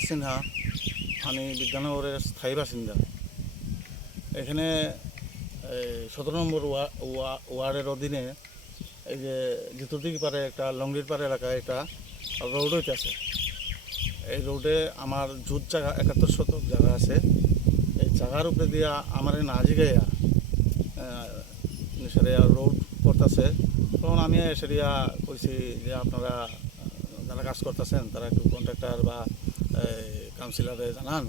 সিনহা, আমি বিদ্যানগরের স্থায়ী বাসিন্দা। এখানে 17 নম্বর ওয়ার্ডের অধীনে এই যে জিতুটির পারে একটা লঙ্গির পাড়ে এলাকায় একটা রোড হইতেছে। এই রোডে আমার জুত জায়গা 71 শতক জায়গা আছে। এই জায়গার উপরে দিয়া আমার না জিগাইয়া সেটা রোড করতেছে। তখন আমি সেটা কইছি যে আপনারা যারা কাজ করতেছেন তারা একটু কন্ট্রাক্টর বা কাউন্সিলরে জানান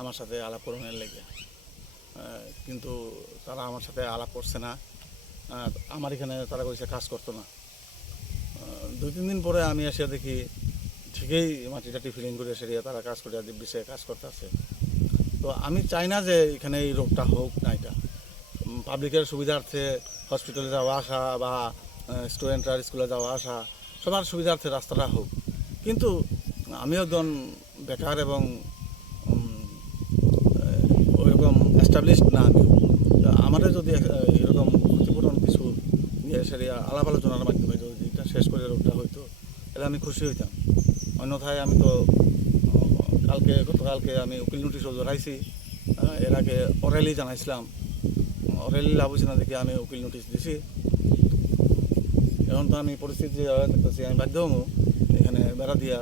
আমার সাথে আলাপ করণের লেগে। কিন্তু তারা আমার সাথে আলাপ করছে না। আমার এখানে তারা কইছে কাজ করতো না। 2-3 দিন পরে আমি এসে দেখি ঠিকই মাটি টাটি ফিলিং করে সেরিয়া তারা কাজ করে বিষয়ে কাজ করতেছে। তো আমি চাই না যে এখানে এই রোগটা হোক না। এটা পাবলিকের সুবিধার্থে হসপিটালে যাওয়া আসা বা স্টুডেন্টরা স্কুলে যাওয়া আসা সবার সুবিধার্থে রাস্তাটা হোক। কিন্তু আমি একজন বেকার এবং ওইরকম এস্টাবলিশড না। আমাদের যদি এরকম ক্ষতিপূরণ কিছু নিয়ে সেরিয়া আলাপ আলোচনার মাধ্যমে যদি এটা শেষ করে রোগটা হইতো তাহলে আমি খুশি হইতাম। অন্যথায় আমি তো গতকালকে আমি উকিল নোটিশও জড়াইছি। এর আগে অরেলি জানাইছিলাম, অরেলি লাভ হয়েছে না দেখি আমি উকিল নোটিশ দিছি। এখন তো আমি পরিস্থিতি দেখতেছি আমি বাধ্য হবো এখানে বেড়া দিয়া